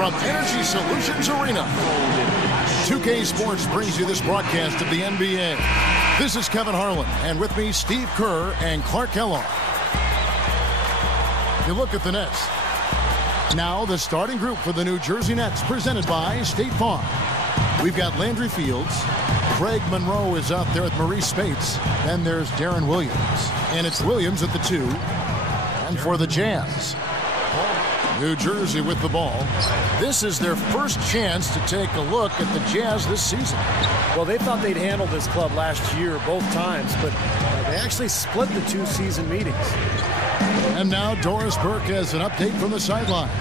from Energy Solutions Arena. 2K Sports brings you this broadcast of the NBA. This is Kevin Harlan, and with me, Steve Kerr and Clark Kellogg. You look at the Nets. Now the starting group for the New Jersey Nets, presented by State Farm. We've got Landry Fields. Craig Monroe is out there with Maurice Spates. Then there's Darren Williams. And it's Williams at the 2. And for the Jazz, New Jersey with the ball. This is their first chance to take a look at the Jazz this season. Well, they thought they'd handle this club last year both times, but they actually split the 2 season meetings. And now Doris Burke has an update from the sidelines.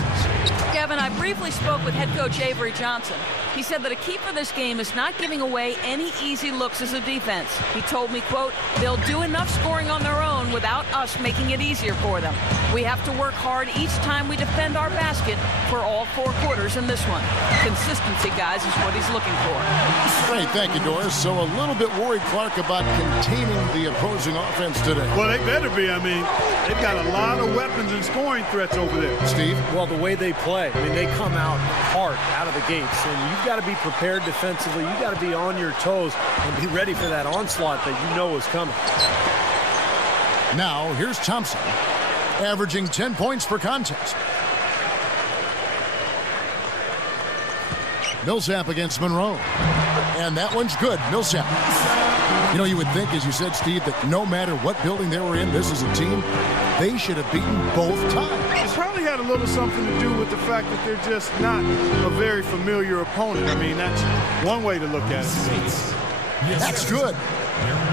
Kevin, I briefly spoke with head coach Avery Johnson. He said that a key for this game is not giving away any easy looks as a defense. He told me, quote, they'll do enough scoring on their own without us making it easier for them. We have to work hard each time we defend our basket for all 4 quarters in this one. Consistency, guys, is what he's looking for. Great, thank you, Doris. So a little bit worried, Clark, about containing the opposing offense today. Well, they better be. I mean, they've got a lot of weapons and scoring threats over there. Steve? Well, the way they play, I mean, they come out hard out of the gates, and you've got to be prepared defensively. You've got to be on your toes and be ready for that onslaught that you know is coming. Now, here's Thompson, averaging 10 points per contest. Millsap against Monroe. And that one's good. Millsap. You know, you would think, as you said, Steve, that no matter what building they were in, this is a team, they should have beaten both times. It probably had a little something to do with the fact that they're just not a very familiar opponent. I mean, that's one way to look at it. That's good.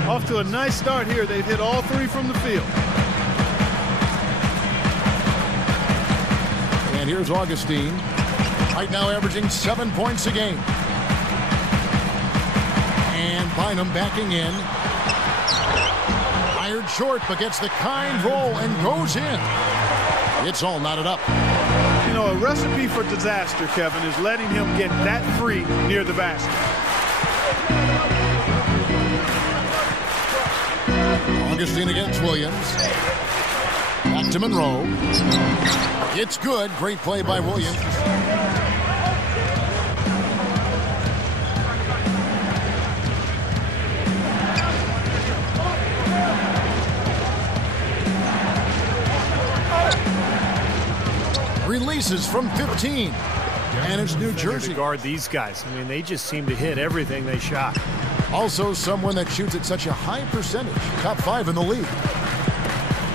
Off to a nice start here. They've hit all 3 from the field. And here's Augustine, right now averaging 7 points a game. And Bynum backing in. Fired short, but gets the kind roll and goes in. It's all knotted up. You know, a recipe for disaster, Kevin, is letting him get that free near the basket. Augustine against Williams. Back to Monroe. It's good. Great play by Williams. Releases from 15. And it's New Jersey. To guard these guys. I mean, they just seem to hit everything they shot. Also someone that shoots at such a high percentage. Top 5 in the league.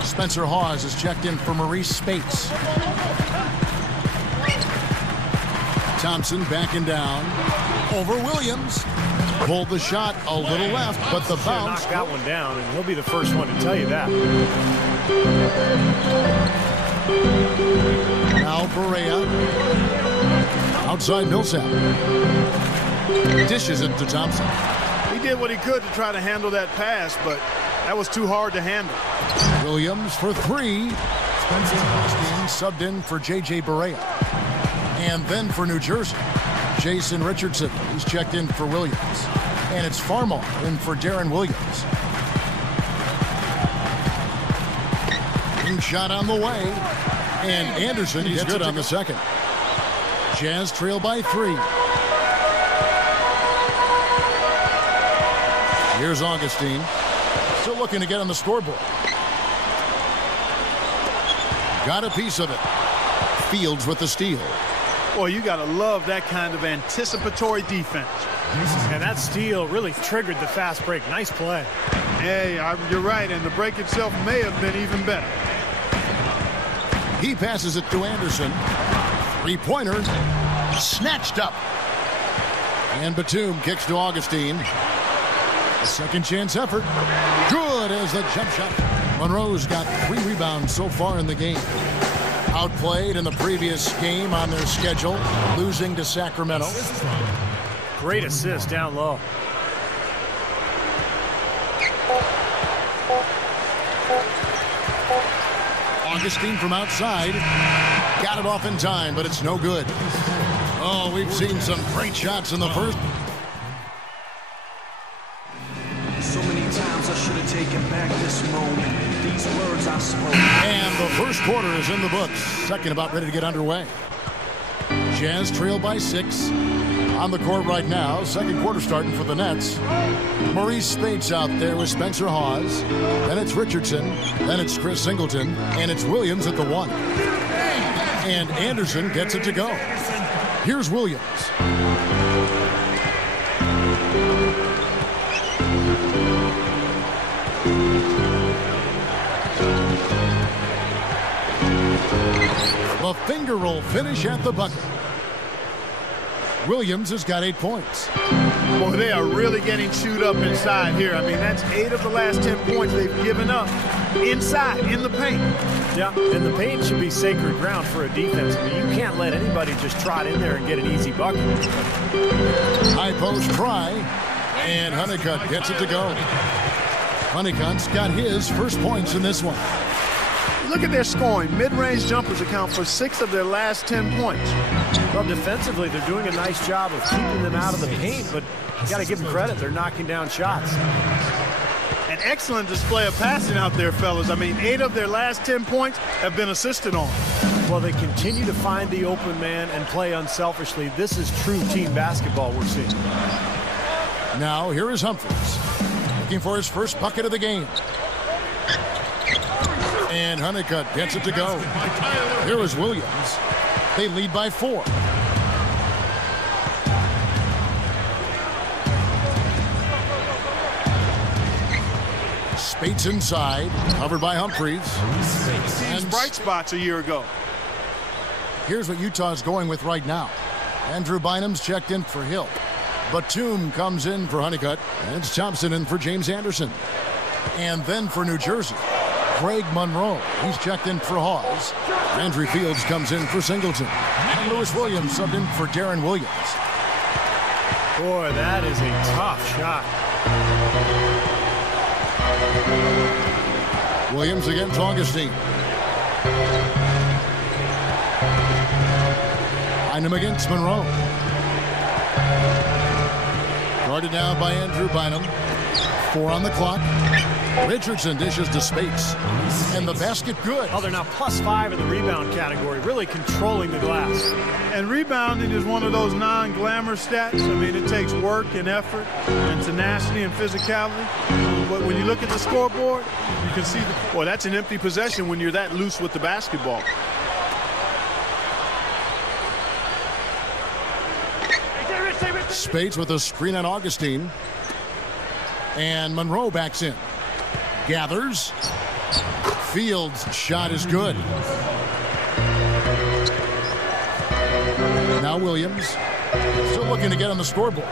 Spencer Hawes is checked in for Maurice Spates. Thompson backing down. Over Williams. Pulled the shot a little left, but the bounce. Knocked that one down, and he'll be the first one to tell you that. Now Correa. Outside Millsap. Dishes it to Thompson. He did what he could to try to handle that pass, but that was too hard to handle. Williams for 3. Spencer Augustine subbed in for J.J. Barea. And then for New Jersey, Jason Richardson. He's checked in for Williams. And it's Farmar in for Darren Williams. Shot on the way. And Anderson gets good on the second. Jazz trail by 3. Here's Augustine. Still looking to get on the scoreboard. Got a piece of it. Fields with the steal. Boy, you got to love that kind of anticipatory defense. And that steal really triggered the fast break. Nice play. Hey, you're right, and the break itself may have been even better. He passes it to Anderson. 3-pointer. Snatched up. And Batum kicks to Augustine. A second chance effort. Good as the jump shot. Monroe's got 3 rebounds so far in the game. Outplayed in the previous game on their schedule, losing to Sacramento. Great assist down low. Augustine from outside. Got it off in time, but it's no good. Oh, we've seen some great shots in the first. So many times I should have taken back this moment. These words I spoke. And the first quarter is in the books. Second about ready to get underway. Jazz trail by 6. On the court right now, second quarter starting for the Nets. Maurice Spates out there with Spencer Hawes. Then it's Richardson. Then it's Chris Singleton. And it's Williams at the 1. And Anderson gets it to go. Here's Williams. The finger roll finish at the bucket. Williams has got 8 points. Boy, they are really getting chewed up inside here. I mean, that's 8 of the last 10 points they've given up inside, in the paint. Yeah, and the paint should be sacred ground for a defense. I mean, you can't let anybody just trot in there and get an easy bucket. High post try, and Honeycutt gets it to go. Honeycutt's got his first points in this one. Look at their scoring. Mid-range jumpers account for 6 of their last 10 points. Well, defensively, they're doing a nice job of keeping them out of the paint, but you got to give them credit. They're knocking down shots. An excellent display of passing out there, fellas. I mean, 8 of their last 10 points have been assisted on. Well, they continue to find the open man and play unselfishly. This is true team basketball we're seeing. Now, here is Humphries, looking for his first bucket of the game. And Honeycutt gets it to go. Here is Williams. They lead by 4. Spates inside, covered by Humphries. And bright spots a year ago. Here's what Utah's going with right now. Andrew Bynum's checked in for Hill. Batum comes in for Honeycutt. And it's Thompson in for James Anderson. And then for New Jersey, Craig Monroe. He's checked in for Hawes. Landry Fields comes in for Singleton. And Lewis Williams subbed in for Darren Williams. Boy, that is a tough shot. Williams against Augustine. Bynum against Monroe. Guarded now by Andrew Bynum. 4 on the clock. Richardson dishes to Spates. And the basket good. Oh, they're now +5 in the rebound category, really controlling the glass. And rebounding is one of those non-glamour stats. I mean, it takes work and effort and tenacity and physicality. But when you look at the scoreboard, you can see, well, that's an empty possession when you're that loose with the basketball. Spates with a screen on Augustine. And Monroe backs in. Gathers. Fields' shot is good. Now Williams. Still looking to get on the scoreboard.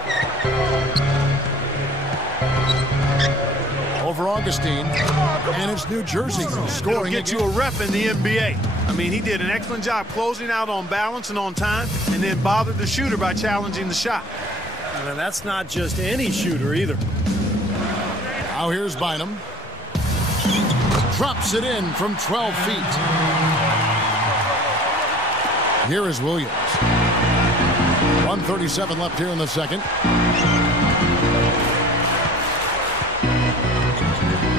Over Augustine. And it's New Jersey scoring again. Get you a rep in the NBA. I mean, he did an excellent job closing out on balance and on time, and then bothered the shooter by challenging the shot. And that's not just any shooter either. Now here's Bynum. Drops it in from 12 feet. Here is Williams. 1:37 left here in the second.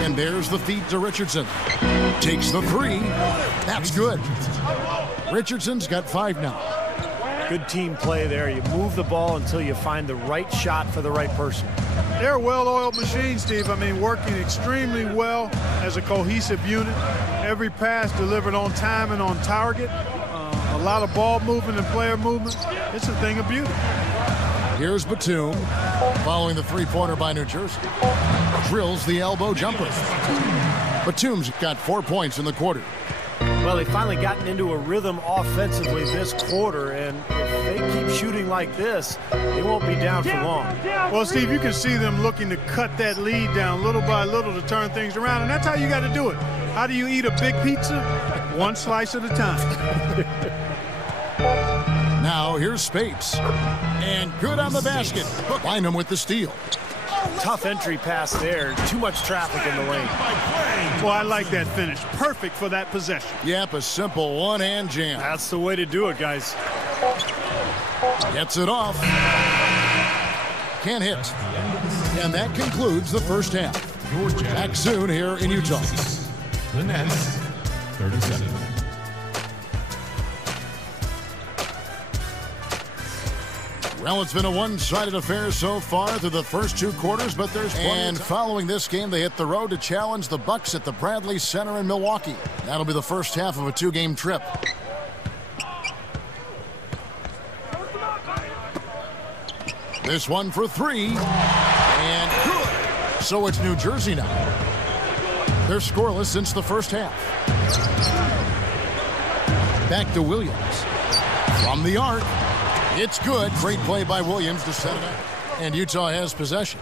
And there's the feed to Richardson. Takes the 3. That's good. Richardson's got 5 now. Good team play there. You move the ball until you find the right shot for the right person. They're a well-oiled machine, Steve. I mean, working extremely well as a cohesive unit. Every pass delivered on time and on target. A lot of ball movement and player movement. It's a thing of beauty. Here's Batum, following the three-pointer by New Jersey. Drills the elbow jumper. Batum's got 4 points in the quarter. Well, they've finally gotten into a rhythm offensively this quarter, and if they keep shooting like this, they won't be down for long. Well, Steve, you can see them looking to cut that lead down little by little to turn things around, and that's how you got to do it. How do you eat a big pizza? One slice at a time. Now here's Spates. And good on the basket. Bynum with the steal. Tough entry pass there. Too much traffic in the lane. Well, I like that finish. Perfect for that possession. Yep, a simple one-hand jam. That's the way to do it, guys. Gets it off. Can't hit. And that concludes the first half. Back soon here in Utah. The Nets, 37. Well, it's been a one-sided affair so far through the first 2 quarters, but there's plenty. And following this game, they hit the road to challenge the Bucks at the Bradley Center in Milwaukee. That'll be the first half of a 2-game trip. This one for 3. And good. So it's New Jersey now. They're scoreless since the first half. Back to Williams. From the arc. It's good. Great play by Williams to set it up. And Utah has possession.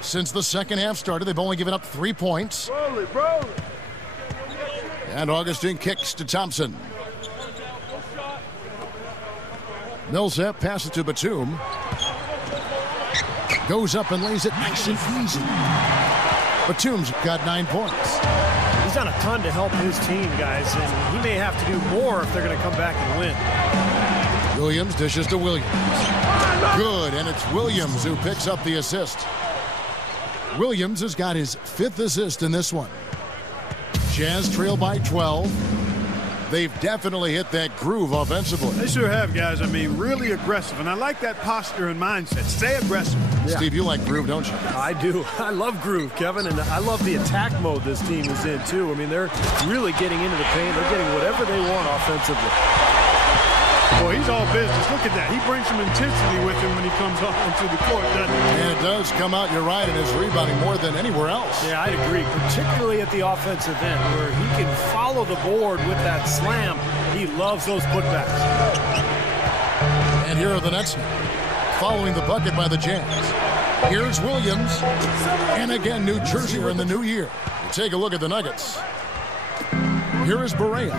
Since the second half started, they've only given up 3 points. And Augustine kicks to Thompson. Millsap passes to Batum. Goes up and lays it nice and easy. Batum's got 9 points. He's done a ton to help his team, guys, and he may have to do more if they're going to come back and win. Williams dishes to Williams. Good, and it's Williams who picks up the assist. Williams has got his 5th assist in this one. Jazz trail by 12. They've definitely hit that groove offensively. They sure have, guys. I mean, really aggressive, and I like that posture and mindset. Stay aggressive. Yeah. Steve, you like groove, don't you? I do. I love groove, Kevin, and I love the attack mode this team is in, too. I mean, they're really getting into the paint. They're getting whatever they want offensively. Boy, he's all business. Look at that. He brings some intensity with him when he comes off into the court, doesn't he? And it does come out, you're right, in his rebounding more than anywhere else. Yeah, I'd agree, particularly at the offensive end where he can follow the board with that slam. He loves those putbacks. And here are the Nets now, following the bucket by the Jazz. Here's Williams. And again, New Jersey are in the new year. Take a look at the Nuggets. Here is Barea.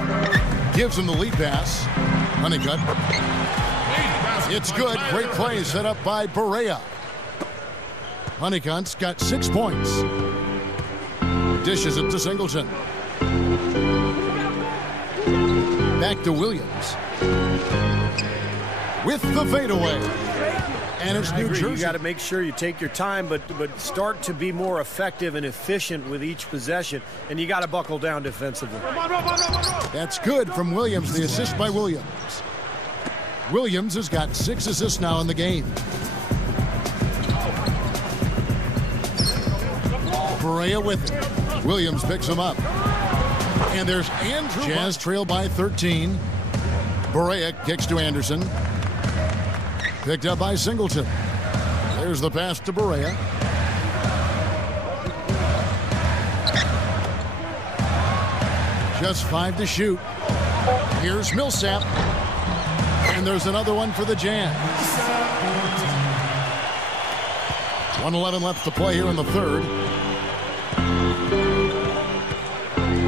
Gives him the lead pass. Honeycutt. It's good. Great play set up by Barea. Honeycutt's got 6 points. Dishes it to Singleton. Back to Williams. With the fadeaway. And it's New Jersey. You got to make sure you take your time, but start to be more effective and efficient with each possession, and you got to buckle down defensively. That's good from Williams. The assist by Williams. Williams has got 6 assists now in the game. Barea with it. Williams picks him up. And there's Andrew. Jazz trail by 13. Barea kicks to Anderson. Picked up by Singleton. There's the pass to Barea. Just 5 to shoot. Here's Millsap. And there's another one for the Jazz. 1:11 left to play here in the third.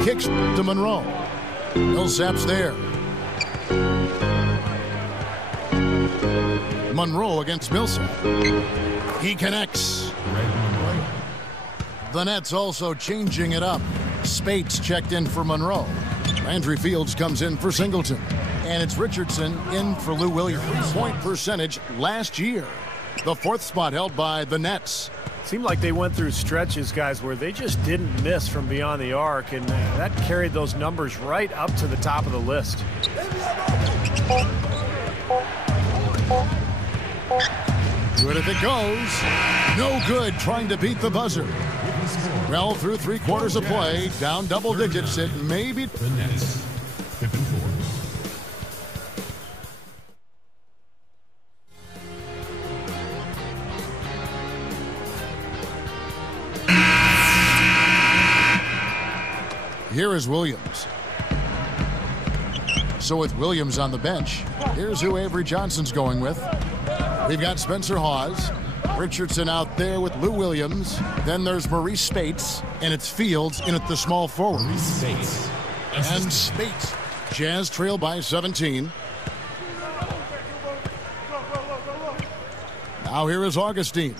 Kicks to Monroe. Millsap's there. Monroe against Millsap. He connects. The Nets also changing it up. Spates checked in for Monroe. Landry Fields comes in for Singleton. And it's Richardson in for Lou Williams. Point percentage last year. The 4th spot held by the Nets. Seemed like they went through stretches, guys, where they just didn't miss from beyond the arc, and that carried those numbers right up to the top of the list. Good if it goes. No good trying to beat the buzzer. Well, through 3 quarters of play, down double digits, it may be. The Nets, 54. Here is Williams. So with Williams on the bench, here's who Avery Johnson's going with. We've got Spencer Hawes. Richardson out there with Lou Williams. Then there's Maurice Spates, and it's Fields in at the small forward. Spates. And Spates. Jazz trail by 17. Now here is Augustine.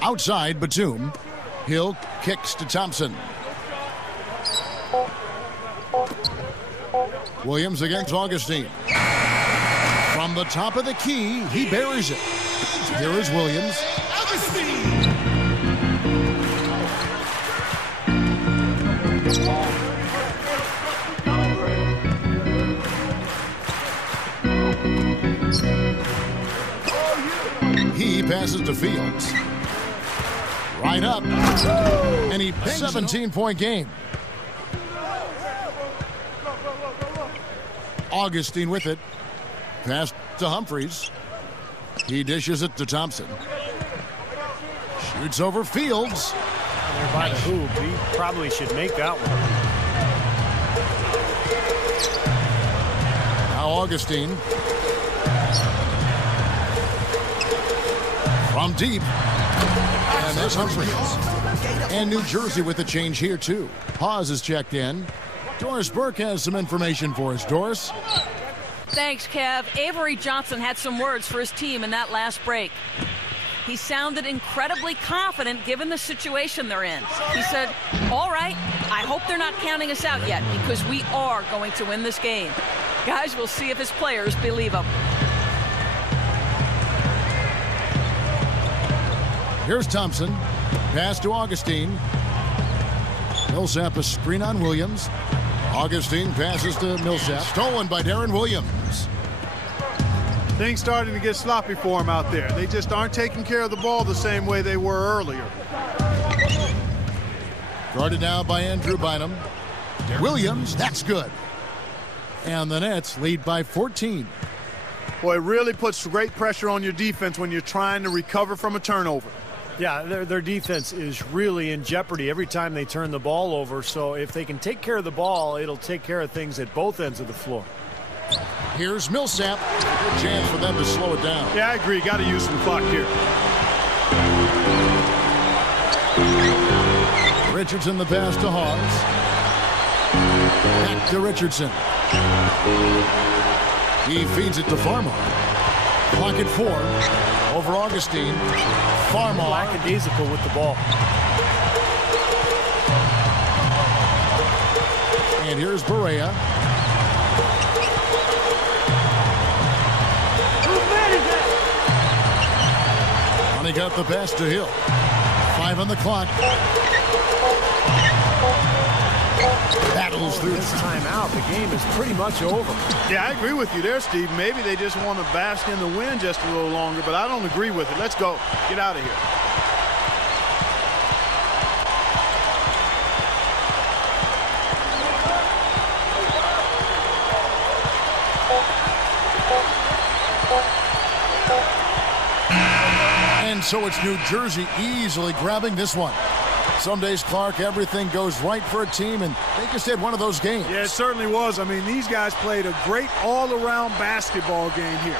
Outside, Batum. Hill kicks to Thompson. Williams against Augustine. From the top of the key, he buries it. Here is Williams. passes to Fields. Right up. And he 17-point game. Augustine with it. Pass to Humphreys. He dishes it to Thompson. Shoots over Fields. There by the hoop. He probably should make that one. Now Augustine. From deep. And there's Humphreys. And New Jersey with the change here, too. Hawes is checked in. Doris Burke has some information for us. Doris? Thanks, Kev. Avery Johnson had some words for his team in that last break. He sounded incredibly confident given the situation they're in. He said, all right, I hope they're not counting us out yet because we are going to win this game. Guys, we'll see if his players believe him. Here's Thompson. Pass to Augustine. Millsap a screen on Williams. Augustine passes to Millsap. Stolen by Darren Williams. Things starting to get sloppy for him out there. They just aren't taking care of the ball the same way they were earlier. Guarded now by Andrew Bynum. Williams, that's good. And the Nets lead by 14. Boy, it really puts great pressure on your defense when you're trying to recover from a turnover. Yeah, their defense is really in jeopardy every time they turn the ball over. So if they can take care of the ball, it'll take care of things at both ends of the floor. Here's Millsap. Good chance for them to slow it down. Yeah, I agree. Got to use some clock here. Richardson the pass to Hawes. Back to Richardson. He feeds it to Farmar. Pocket 4 over Augustine. Farmar. Lackadaisical with the ball. And here's Barea. And he got the pass to Hill. 5 on the clock. Battles through this timeout. The game is pretty much over. Yeah, I agree with you there, Steve. Maybe they just want to bask in the wind just a little longer, but I don't agree with it. Let's go. Get out of here. And so it's New Jersey easily grabbing this one. Some days, Clark, everything goes right for a team, and they just had one of those games. Yeah, it certainly was. I mean, these guys played a great all-around basketball game here.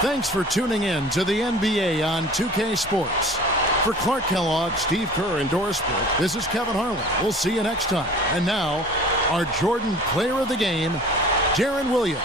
Thanks for tuning in to the NBA on 2K Sports. For Clark Kellogg, Steve Kerr, and Doris Burke, this is Kevin Harlan. We'll see you next time. And now, our Jordan Player of the Game, Darren Williams.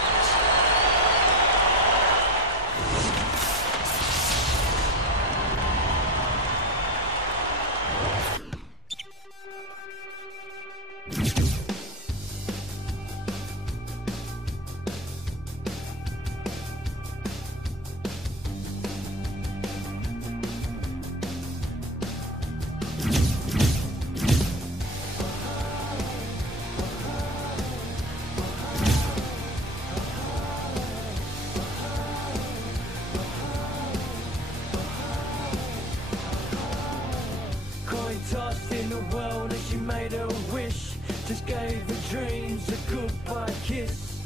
Tossed in the world as she made a wish, just gave her dreams a goodbye kiss.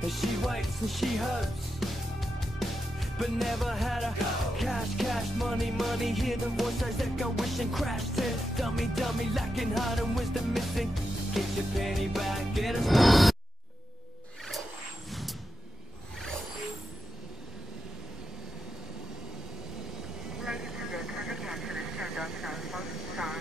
And she waits and she hopes, but never had a cash, cash, money, money. Hear the voice says that go wishing, crash said, dummy, dummy, lacking heart and wisdom missing. Get your penny back, get us. Ladies and gentlemen, attention is turned on to our phone sign.